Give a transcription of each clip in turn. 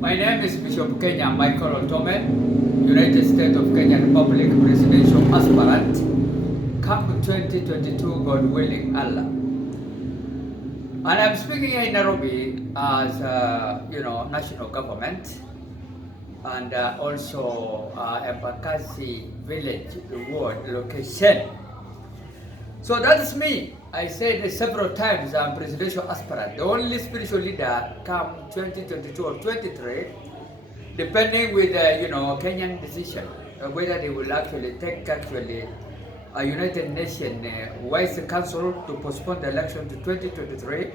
My name is Bishop M.Loltome, United States of Kenya Republic presidential aspirant, come 2022, God willing, Allah. And I'm speaking here in Nairobi as national government and also Embakasi village ward location. So that is me. I said several times I'm presidential aspirant, the only spiritual leader come 2022 or 23, depending with Kenyan decision whether they will actually take a United Nations Wise Council to postpone the election to 2023,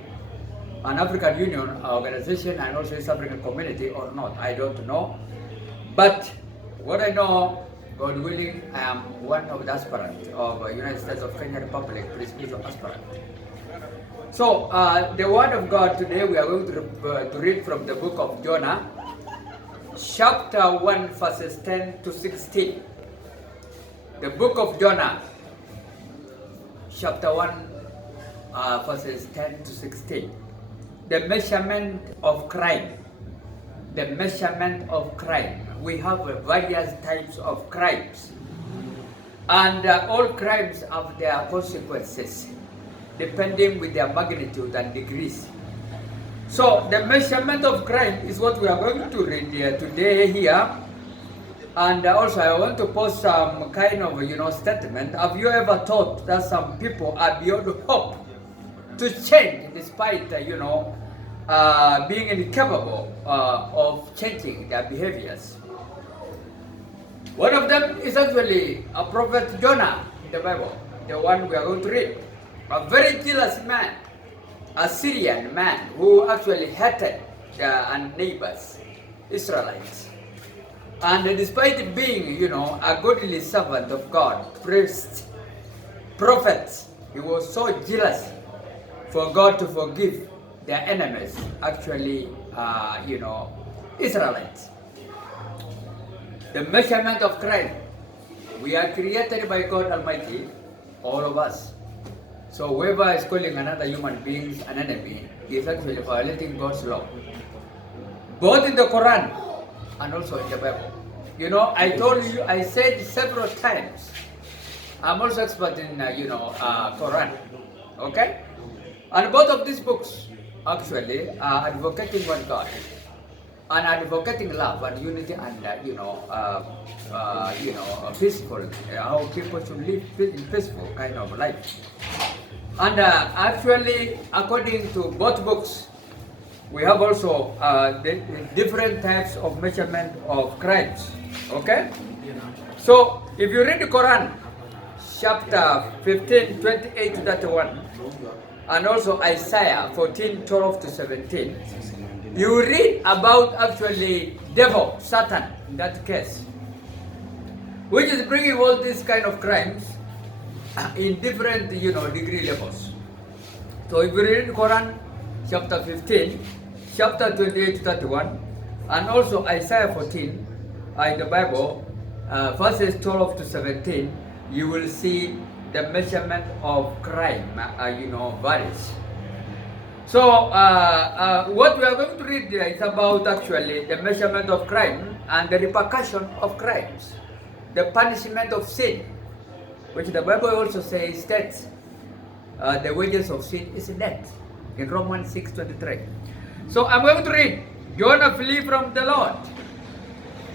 an African Union organization and also East African community or not. I don't know. But what I know, God willing, I am one of the aspirants of United States of Kenya Republic, presidential aspirant. So the word of God today, we are going to read from the book of Jonah, chapter 1, verses 10 to 16. The book of Jonah, chapter 1, verses 10 to 16. The measurement of crime. The measurement of crime. We have various types of crimes. And all crimes have their consequences, depending with their magnitude and degrees. So the measurement of crime is what we are going to read today here. And also I want to post some kind of statement. Have you ever thought that some people are beyond hope to change despite being incapable of changing their behaviors? One of them is actually a prophet Jonah in the Bible, the one we are going to read. A very jealous man, a Syrian man who actually hated their neighbors, Israelites. And despite being, a godly servant of God, priest, prophet, he was so jealous for God to forgive their enemies, actually, Israelites. The measurement of crime. We are created by God Almighty, all of us. So whoever is calling another human being an enemy is actually violating God's law. Both in the Quran and also in the Bible. I said several times, I'm also expert in, Quran. Okay? And both of these books actually are advocating one God and advocating love and unity and peaceful, how people should live in peaceful kind of life. And actually, according to both books, we have also the different types of measurement of crimes. Okay? So, if you read the Quran, chapter 15, 28 to 31, and also Isaiah 14, 12 to 17, you read about actually devil, Satan, in that case, which is bringing all these kind of crimes in different, degree levels. So if you read Quran, chapter 15, chapter 28 to 31, and also Isaiah 14, in the Bible, verses 12 to 17, you will see the measurement of crime, varies. So, what we are going to read here is about actually the measurement of crime and the repercussion of crimes, the punishment of sin, which the Bible also says that the wages of sin is death, in Romans 6:23. So, I'm going to read, Jonah flee from the Lord.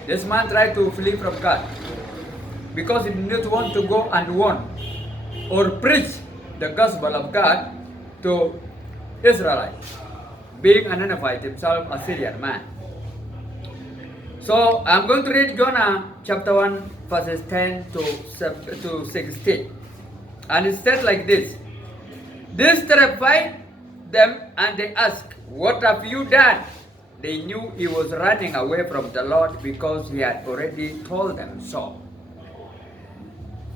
This man tried to flee from God because he did not want to go and warn or preach the gospel of God to Israelites, being an Ninevite himself, a Syrian man. So I'm going to read Jonah chapter 1 verses 10 to 16. And it says like this. This terrified them and they asked, what have you done? They knew he was running away from the Lord because he had already told them so.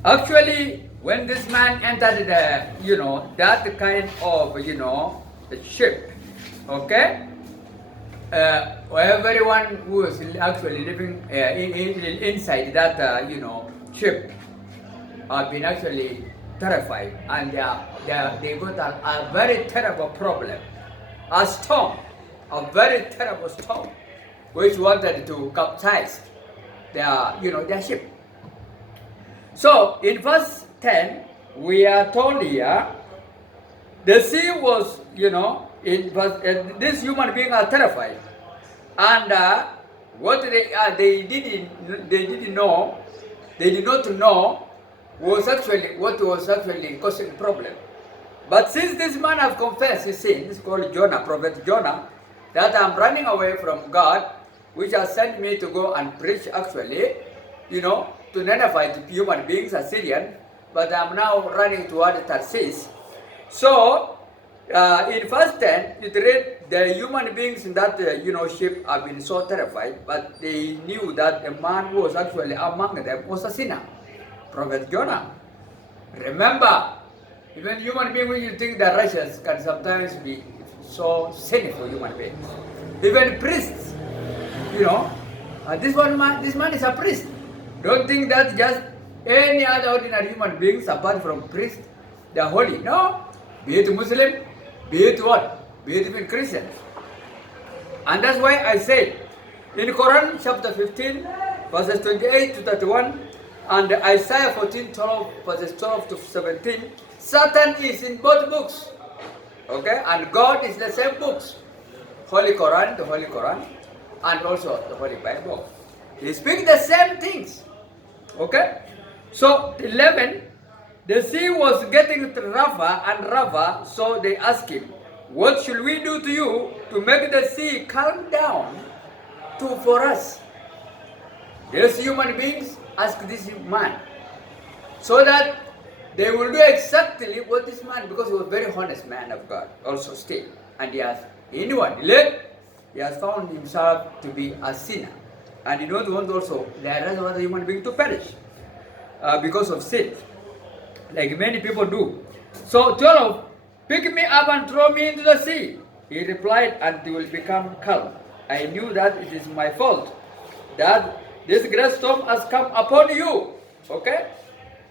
Actually, when this man entered that kind of, the ship, okay? Everyone who was actually living inside that, ship have been actually terrified, and they got a very terrible problem, a storm, a very terrible storm which wanted to capsize their ship. So in verse 10, we are told here, the sea was, these human beings are terrified, and what they did not know what was actually causing problem. But since this man has confessed his sins, called Jonah, prophet Jonah, that I'm running away from God, which has sent me to go and preach actually, to Nineveh, to human beings, Assyrian, but I'm now running toward Tarsus. So, in verse 10, it read, the human beings in that, ship have been so terrified, but they knew that the man who was actually among them was a sinner, prophet Jonah. Remember, even human beings, when you think they're righteous, can sometimes be so sinful human beings. Even priests, this man is a priest. Don't think that just any other ordinary human beings apart from priests, they are holy. No, be it Muslim, be it what? Be it even Christian. And that's why I said, in Quran chapter 15, verses 28 to 31, and Isaiah 14:12, verses 12 to 17, Satan is in both books. Okay? And God is the same books. Holy Quran, the Holy Quran, and also the Holy Bible. They speak the same things. Okay? So, 11, the sea was getting rougher and rougher, so they asked him, what should we do to you to make the sea calm down for us? These human beings asked this man, so that they will do exactly what this man, because he was a very honest man of God, also still. And he has found himself to be a sinner. And he don't want also the rest of the human being to perish because of sin, like many people do. So 12, pick me up and throw me into the sea. He replied, and it will become calm. I knew that it is my fault that this great storm has come upon you. Okay?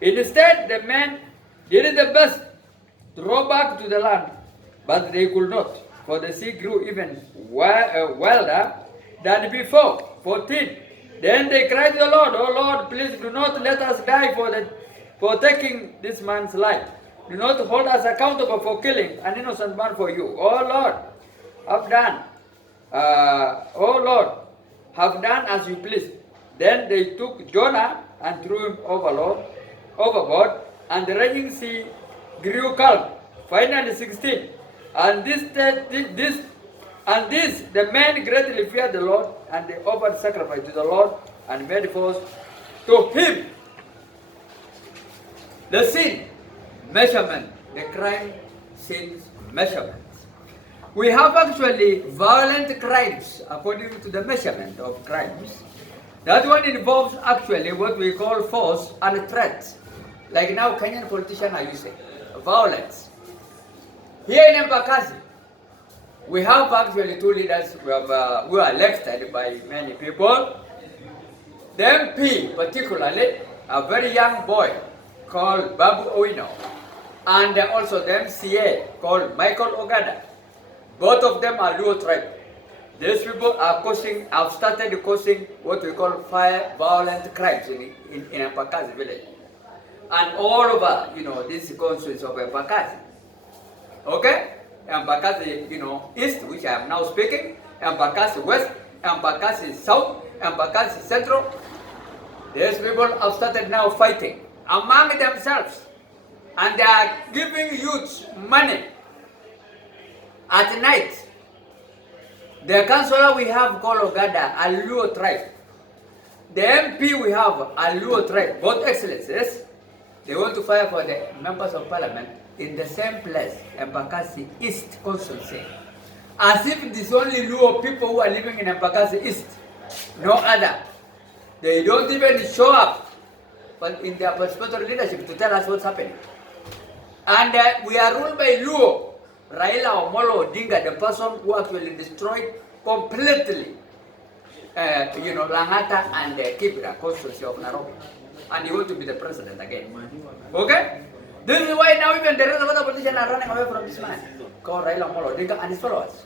Instead, the men did their best to row back to the land, but they could not, for the sea grew even wilder than before. 14. Then they cried to the Lord, oh Lord, please do not let us die for taking this man's life. Do not hold us accountable for killing an innocent man for you. Oh Lord, have done as you please. Then they took Jonah and threw him overboard, and the raging sea grew calm. Finally, 16. And the men greatly feared the Lord, and they offered sacrifice to the Lord and made vows to him. The sin measurement, the crime sins measurement. We have actually violent crimes according to the measurement of crimes. That one involves actually what we call force and threat. Like now Kenyan politicians are using violence. Here in Embakasi, we have actually two leaders who are elected by many people. The MP particularly, a very young boy called Babu Owino, and also the MCA called Michael Ogada. Both of them are Luo tribe. These people have started causing what we call violent crimes in Embakasi village. And all over, this constituency of Embakasi. Okay? Embakasi, east, which I am now speaking, Embakasi west, Embakasi south, Embakasi central. These people have started now fighting among themselves, and they are giving youths money at night. The councillor we have called Ogada, a Luo tribe. The MP we have, a Luo tribe, both excellencies. They want to fire for the members of parliament in the same place, Embakasi East constituency. As if it is only Luo people who are living in Embakasi East, no other. They don't even show up but in their participatory leadership to tell us what's happening. And we are ruled by Luo. Raila Omolo Odinga, the person who actually destroyed completely, Langata and Kibra constituency of Nairobi. And he wants to be the president again. Okay? This is why now even the rest of the politicians are running away from this man called Raila Omolo Odinga and his followers.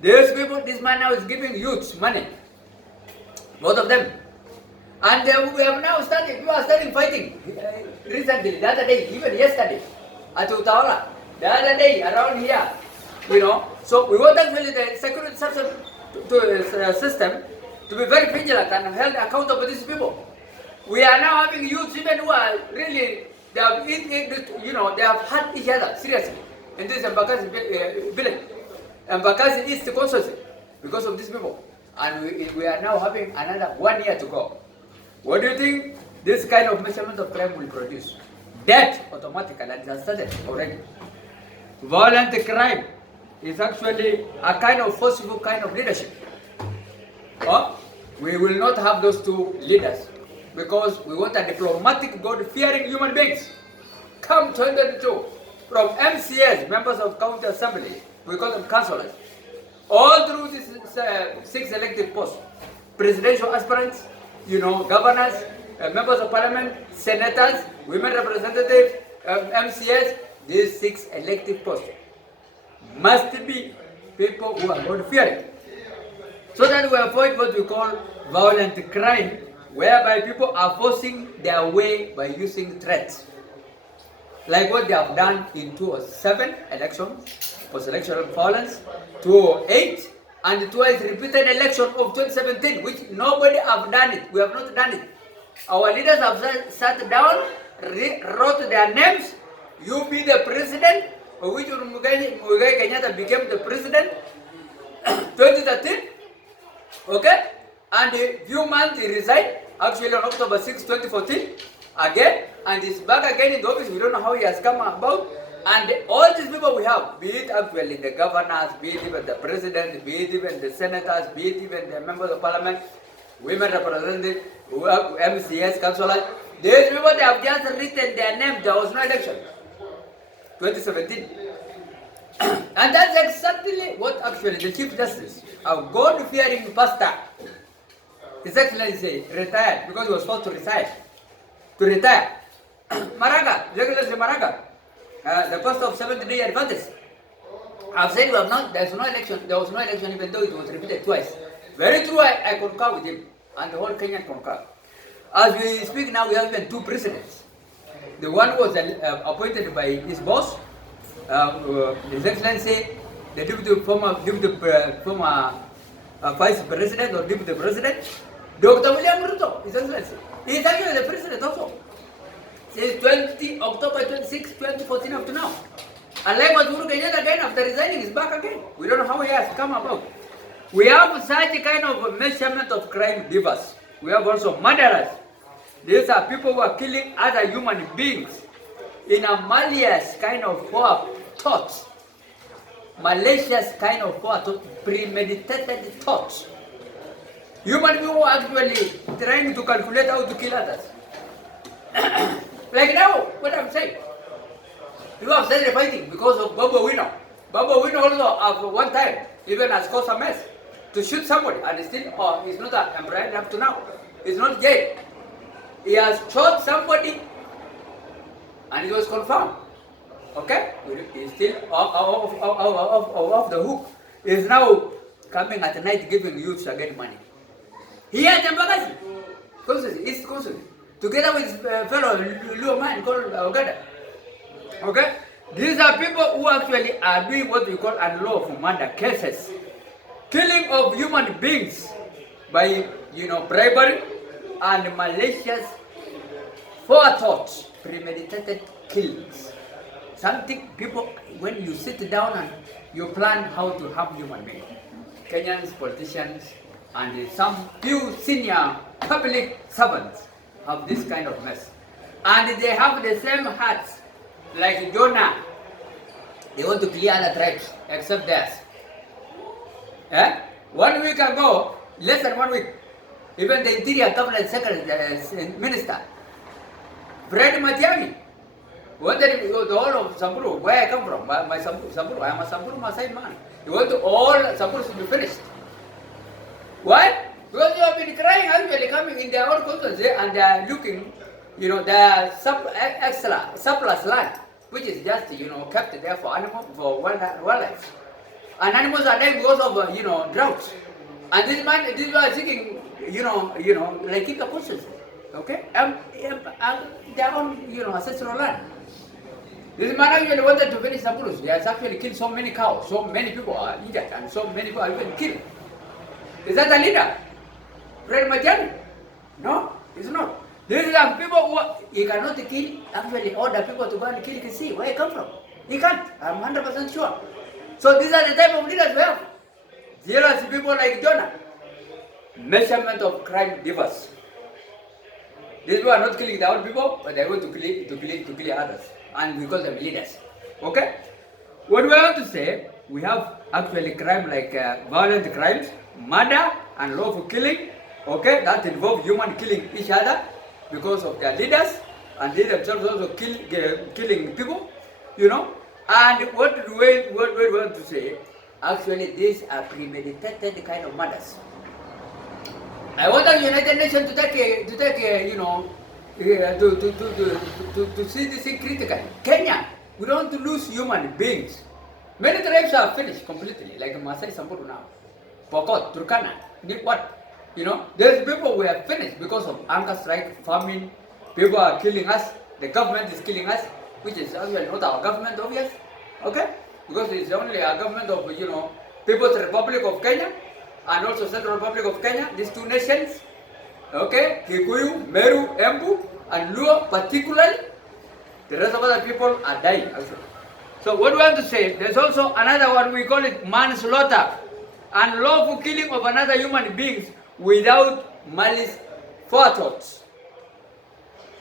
These people, this man now is giving youths money both of them. And we have now started, we are starting fighting recently, the other day, even yesterday, at Utawala, the other day around here, you know. So we want actually the security system to be very vigilant and held accountable for these people. We are now having youths even who are really, they have, you know, they have hurt each other seriously in this Embakasi village, Embakasi East constituency, because of these people. And we are now having another 1 year to go. What do you think this kind of measurement of crime will produce? Death automatically, and it has started already. Violent crime is actually a kind of forceful kind of leadership. We will not have those two leaders because we want a diplomatic, God-fearing human beings. Come 2022 from MCS, members of county assembly, we call them councillors, all through these 6 elected posts, presidential aspirants, you know, governors, members of parliament, senators, women representatives, MCS, these 6 elected posts must be people who are God-fearing, so that we avoid what we call violent crime, whereby people are forcing their way by using threats, like what they have done in 2007 election, post-election violence, 2008, and twice repeated election of 2017, which nobody have done it. We have not done it. Our leaders have sat down, wrote their names. You be the president, of which Mugai Kenyatta became the president 2013. Okay? And a few months he resigned, actually on October 6, 2014, again, and he's back again in the office. We don't know how he has come about. And all these people we have, be it actually the governors, be it even the president, be it even the senators, be it even the members of parliament, women representatives, MCS, councillors, these people, they have just written their name. There was no election. 2017. And that's exactly what actually the Chief Justice, a God-fearing pastor, His Excellency, retired because he was forced to retire. Maraga, Excellency Maraga, the cost of 70-day advantage. I've said we have not, there was no election even though it was repeated twice. Very true, I concur with him, and the whole Kenyan concur. As we speak now, we have even 2 presidents. The one was appointed by his boss, His Excellency, the former Vice President or Deputy President, Dr. William Ruto, His Excellency. He is actually the president also. Since October 26, 2014 up to now. And like what Uhuru Kenyatta again, after resigning, is back again. We don't know how he has come about. We have such a kind of measurement of crime divers. We have also murderers. These are people who are killing other human beings in a malicious kind of thoughts. Malicious kind of premeditated thoughts. Human beings who are actually trying to calculate how to kill others. Like now, what I'm saying. People have started fighting because of Bobo Wino. Bobo Wino also, at one time, even has caused a mess to shoot somebody, and still, he's not employed up to now. He's not dead. He has shot somebody, and it was confirmed. Okay? He's still off the hook. He's now coming at night giving youths again money. He has Embakasi, East Consul, together with his fellow Luo man called Ogada. Okay? These are people who actually are doing what we call unlawful murder cases. Killing of human beings by, bribery and malicious forethought, premeditated killings. Something people, when you sit down and you plan how to harm human beings. Kenyans, politicians, and some few senior public servants have this kind of mess. And they have the same hearts like Jonah. They want to clear other tribes except theirs. 1 week ago, less than 1 week, even the Interior Cabinet Secretary, Minister, Fred Matiang'i, wanted the whole of Samburu, where I come from, my Samburu, I am a Samburu Maasai man. He wanted all Samburu to be finished. Why? Because they have been crying actually coming in their own constituency and they are looking, their surplus land, which is just, kept there for wildlife. And animals are dying because of, drought. And this man is seeking, like keep the conscience, okay? Their own, ancestral land. This man actually wanted to finish Nablus. He has actually killed so many cows, so many people are injured, and so many people are even killed. Is that a leader? Fred Majani? No, it's not. These are people who he cannot kill, actually order people to go and kill Kisii. Where he come from? He can't. I'm 100% sure. So these are the type of leaders we have. Jealous people like Jonah. Measurement of crime differs. These people are not killing their own people, but they're going to kill others. And we call them leaders. Okay? What we want to say, we have actually crime like violent crimes, murder and lawful killing. Okay? That involve human killing each other because of their leaders, and they themselves also killing people, And what we want to say, actually these are premeditated kind of murders. I want the United Nations to see this thing critically. Kenya, we don't want to lose human beings. Many tribes are finished completely, like Masai Samburu now, Pokot, Turkana, what? There's people we have finished because of hunger strike, famine. People are killing us. The government is killing us, which is actually not our government, obvious. Okay? Because it's only a government of, People's Republic of Kenya and also Central Republic of Kenya, these two nations. Okay? Kikuyu, Meru, Embu, and Luo particularly. The rest of other people are dying actually. So what we want to say, there's also another one, we call it manslaughter. Unlawful killing of another human being without malice forethought.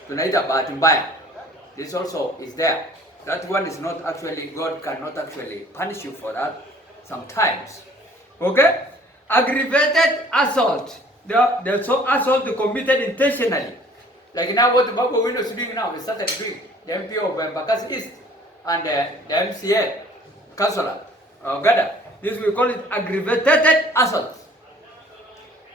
Tunaita bahati mbaya. This also is there. That one is not actually, God cannot actually punish you for that sometimes. Okay? Aggravated assault. There's so assault committed intentionally. Like now what Babu Wino is doing now, we started doing. The MP of Bakasi East and the MCA, Councillor, Gada. This we call it aggravated assault.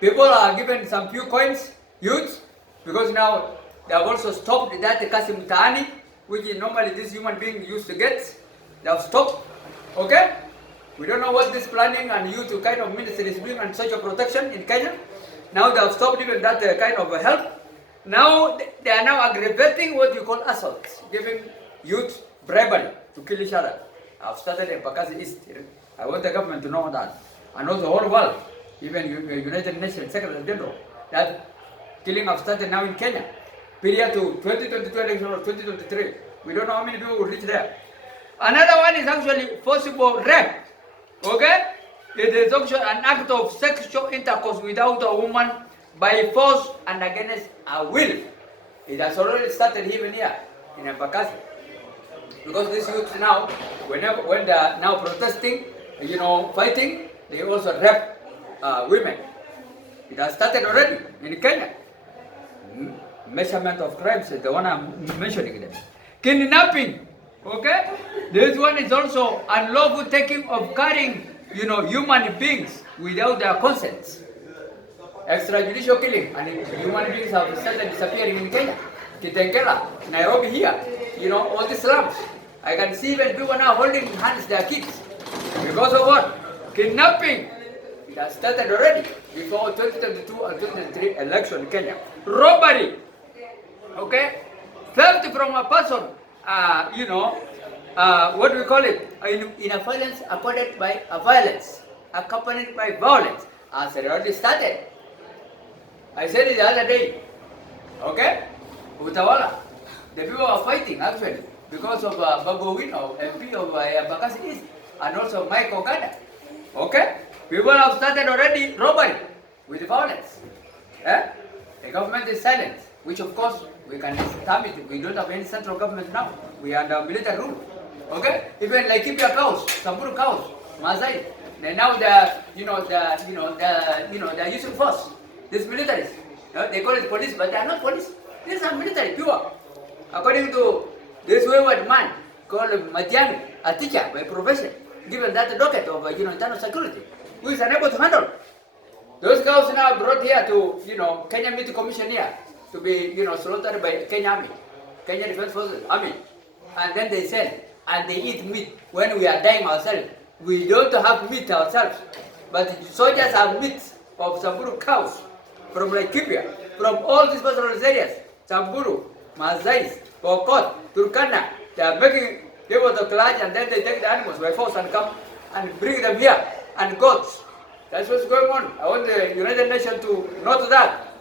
People are given some few coins, youths, because now they have also stopped that Kasim Taani, which is normally this human being used to get. They have stopped. Okay? We don't know what this planning and youth kind of ministry is doing on social protection in Kenya. Now they have stopped even that kind of help. Now they are now aggravating what you call assaults, giving youth bribery to kill each other. I've started in Bakasi East. I want the government to know that. And also the whole world, even United Nations Secretary General, that killing have started now in Kenya. Period to 2022 election or 2023. We don't know how many people will reach there. Another one is actually forcible rape. Okay? It is actually an act of sexual intercourse without a woman by force and against her will. It has already started even here in Embakasi. Because these youths now, when they are now protesting, fighting, they also rape women. It has started already in Kenya. Measurement of crimes is the one I'm mentioning them. Kidnapping, okay? This one is also unlawful taking of carrying, human beings without their consent. Extrajudicial killing, and human beings have started disappearing in Kenya. Kitengela, Nairobi here, all these slums. I can see even people now holding hands their kids. Because of what? Kidnapping. It has started already before 2022 and 2023 election in Kenya. Robbery. Okay? Theft from a person, what do we call it? In a violence accompanied by violence, as it already started. I said it the other day. Okay? Utawala. The people are fighting actually because of Babu Wino, MP of Bakasi East, and also Mike Ogada. Okay? People have started already robbery with violence. The government is silent, which of course we can establish. We don't have any central government now. We are under military rule. Okay? Even like Kibia cows, Samburu cows, Masai. They now they're using force. These militaries. They call it police, but they are not police. These are military, pure. According to this wayward man called Matiang'i, a teacher by profession, given that docket of internal security, who is unable to handle. Those cows now brought here to Kenya Meat Commission here to be slaughtered by Kenya Army, Kenya Defense Forces Army, and then they sell and they eat meat when we are dying ourselves. We don't have meat ourselves, but soldiers have meat of Samburu cows from Laikipia, from all these pastoralist areas, Samburu, Mazais, Pokot, Turkana. They are making people to clutch and then they take the animals by force and come and bring them here, and goats. That's what's going on. I want the United Nations to note that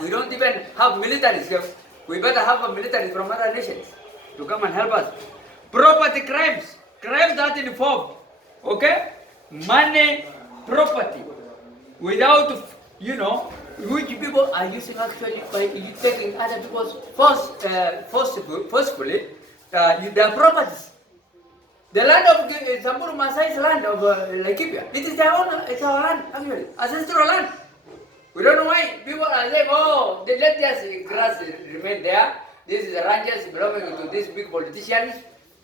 we don't even have militaries here. We better have a military from other nations to come and help us. Property crimes that involve, okay, money, property, without, which people are using actually by taking other people's forcefully their properties. The land of Samburu Masai's land of Laikipia, it is their own, it's our land actually, ancestral land. We don't know why people are saying, oh, let this grass remain there. This is the ranches belonging to these big politicians.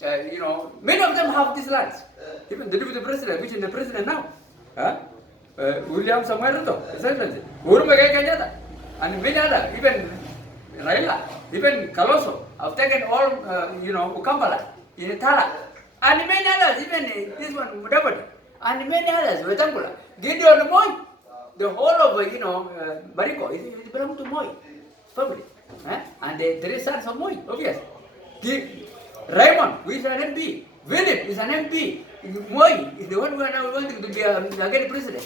Many of them have these lands. Even the deputy president, which is the president now, William Samuel Ruto, His Excellency, Uhuru Muigai Kenyatta, and many others, even Raila, even Kaloso, have taken all, Ukambala, in Tala, and many others, even this one, Mudavadi, and many others, Wetangula, Gideon Moi. The whole of, Bariko, it belongs to Moi family. And the three sons of Moi, obvious. Raymond, who is an MP. Philip is an MP. Moi is the one who are now wanting to be again president.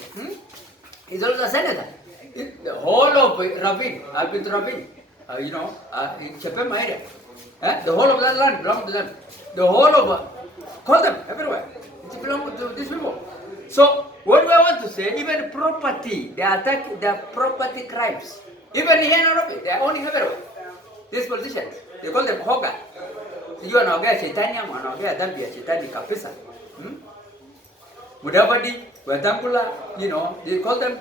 He's also a senator. The whole of Ravin, I've been to Ravin, in Chapema area. The whole of that land belongs to them. The whole of, call them everywhere. It belongs to these people. So, what do I want to say? Even property, they attack their property crimes. Even here in Nairobi, they are owning everywhere. These politicians, they call them hoga. You are Nogea Chaitanya, Nogea Dambia Chaitanya Kapisa. Mudavadi, Wetangula, they call them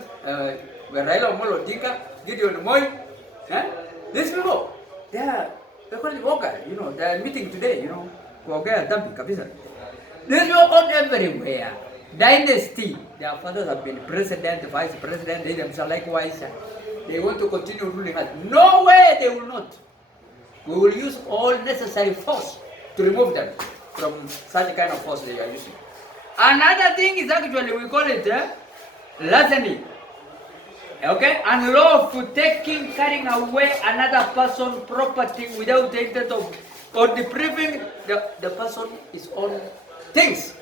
Raila Omolo Odinga, Gideon Moi. These people, they call them hoga. They are meeting today, Nogea Dambia Kapisa. These people own everywhere. Dynasty, their fathers have been president, vice president, they themselves likewise. They want to continue ruling us. No way they will not. We will use all necessary force to remove them from such a kind of force they are using. Another thing is actually, we call it larceny. Okay? Unlawful taking, carrying away another person's property without the intent of or depriving the person his own things.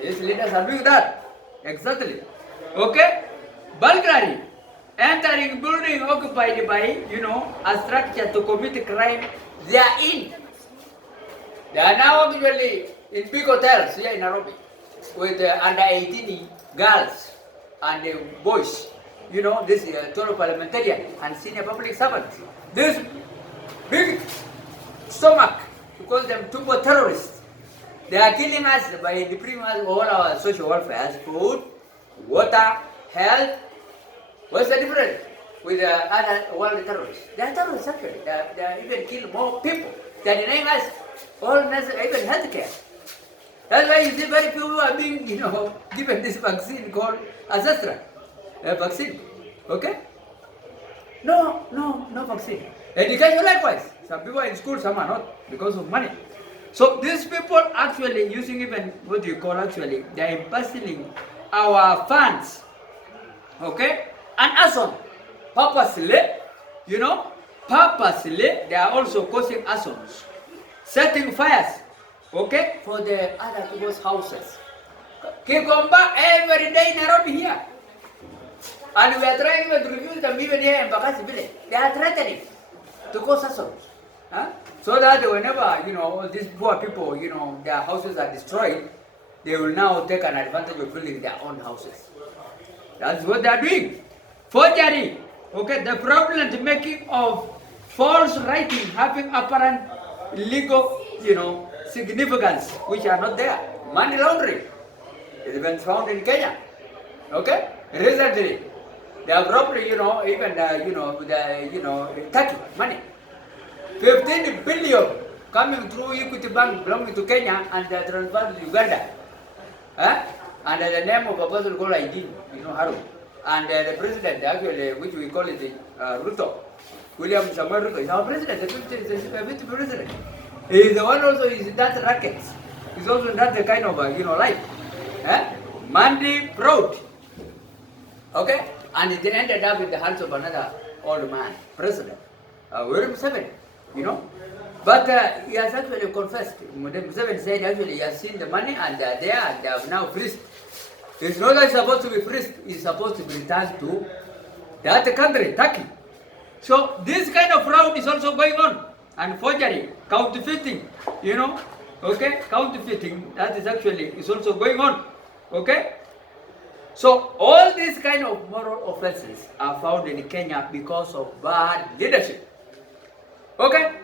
These leaders are doing that. Exactly. Okay? Burglary. Entering building occupied by, a structure to commit a crime. They are in. They are now actually in big hotels here in Nairobi with under 18 girls and boys. This total parliamentarian and senior public servants. This big stomach, we call them turbo terrorists. They are killing us by depriving us all our social welfare, food, water, health. What's the difference with the other world terrorists? They are terrorists actually. They are even kill more people. They are denying us all necessary, even healthcare. That's why you see very few people are being, given this vaccine called aspirant vaccine. Okay? No vaccine. Education likewise. Some people are in school, some are not because of money. So these people actually using even what you call actually, they are embezzling our funds. Okay? And arson. Purposely, they are also causing arsons. Setting fires, okay, for the other people's houses. Kikomba every day in Nairobi here. And we are trying to review them even here in Bakasi village. They are threatening to cause arsons. So that whenever, these poor people, their houses are destroyed, they will now take an advantage of building their own houses. That's what they are doing. Forgery. Okay, the fraudulent making of false writing having apparent legal, significance, which are not there. Money laundering. It has been found in Kenya. Okay? Recently, they have robbery, even, Turkey, money. 15 billion coming through Equity Bank belonging to Kenya and transferred to Uganda. Under the name of a person called ID, Haru. And the president, actually, which we call it Ruto, William Samuel Ruto, is our president, the 50th president. He is the one also is in that racket. He's also in that kind of, life. Money fraud. Okay? And it ended up in the hands of another old man, president, William Museveni, you know. But he has actually confessed. Museveni said actually he has seen the money and they are there and they have now freezed. It's not that he's supposed to be freezed, he's supposed to be returned to that country, Turkey. So this kind of fraud is also going on. And forgery, counterfeiting, you know, okay? Counterfeiting, that is actually, is also going on, okay? So all these kind of moral offenses are found in Kenya because of bad leadership, okay?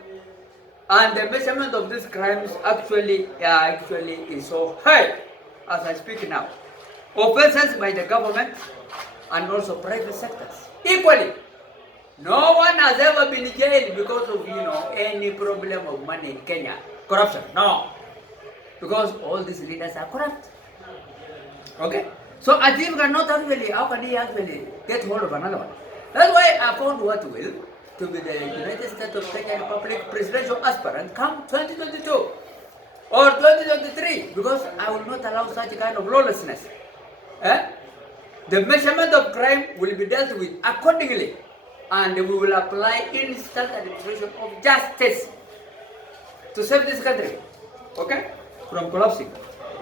And the measurement of these crimes actually is so high as I speak now. Offenses by the government and also private sectors equally. No one has ever been jailed because of, any problem of money in Kenya. Corruption, no. Because all these leaders are corrupt. Okay? So a thief cannot actually, how can he actually get hold of another one? That's why I found what will to be the United States of Kenya Republic presidential aspirant come 2022 or 2023, because I will not allow such a kind of lawlessness. The measurement of crime will be dealt with accordingly, and we will apply instant administration of justice to save this country, okay, from collapsing.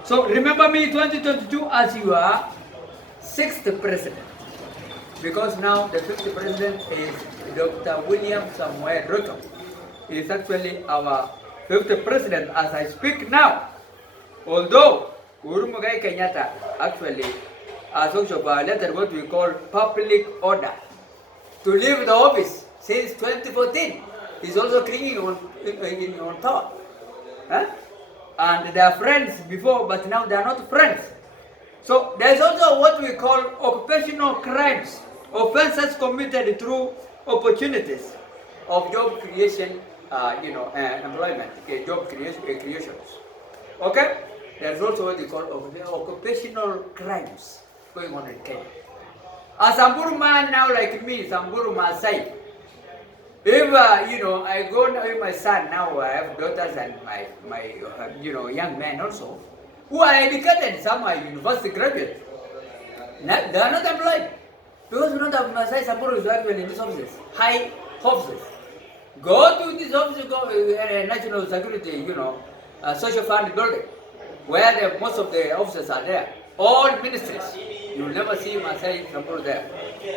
So remember me 2022 as your 6th president, because now the 5th president is Dr. William Samuel Ruto. He is actually our 5th president as I speak now. Although Uhuru Muigai Kenyatta actually has also violated what we call public order to leave the office since 2014. He's also clinging on top. And they are friends before, but now they are not friends. So there's also what we call occupational crimes, offenses committed through opportunities of job creation, employment, job creations. Okay? There's also what we call occupational crimes going on in Kenya. A Samburu man now like me, Samburu Maasai, if I go now with my son, now I have daughters and my young men also, who are educated, some are university graduates. They are not employed because we don't have Maasai Samburu is actually in these offices, high offices. Go to this office, go national security, social fund building, where most of the officers are there. All ministries, you will never see Maasai Samburu there.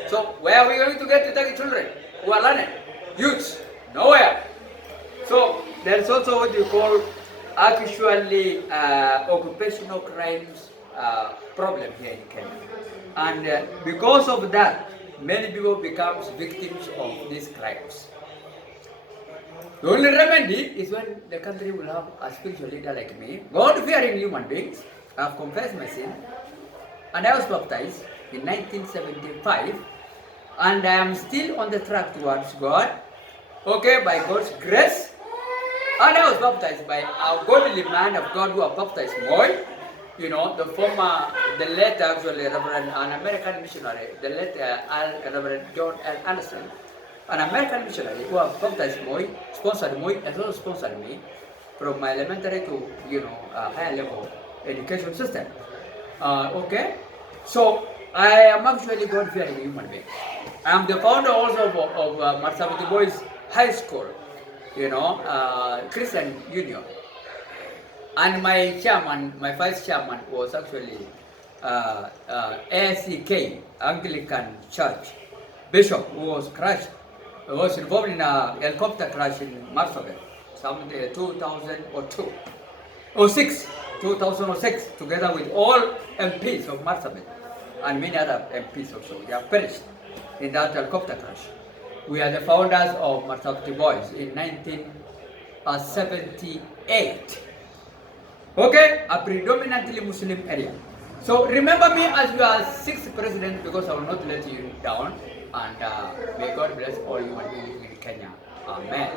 So where are we going to get to take children who are learning? Youths, nowhere. So there's also what you call actually occupational crimes problem here in Kenya. And because of that, many people become victims of these crimes. The only remedy is when the country will have a spiritual leader like me, God-fearing human beings. I've confessed my sin, and I was baptized in 1975, and I am still on the track towards God, okay, by God's grace. And I was baptized by a godly man of God who have baptized Moy, the late actually Reverend, an American missionary, the late Reverend John L. Anderson, an American missionary who have baptized Moy, sponsored Moy, as well as sponsored me from my elementary to higher level education system. Okay, so I am actually God-fearing human being. I am the founder also of Marsabit Boys High School, Christian Union. And my chairman, my vice chairman was actually ACK, Anglican Church, Bishop, who was crushed, was involved in a helicopter crash in Marsabit, 2006, together with all MPs of Marsabit and many other MPs also. They have perished in that helicopter crash. We are the founders of Marsabit Boys in 1978. Okay, a predominantly Muslim area. So remember me as your 6th president, because I will not let you down. And may God bless all human beings in Kenya. Amen.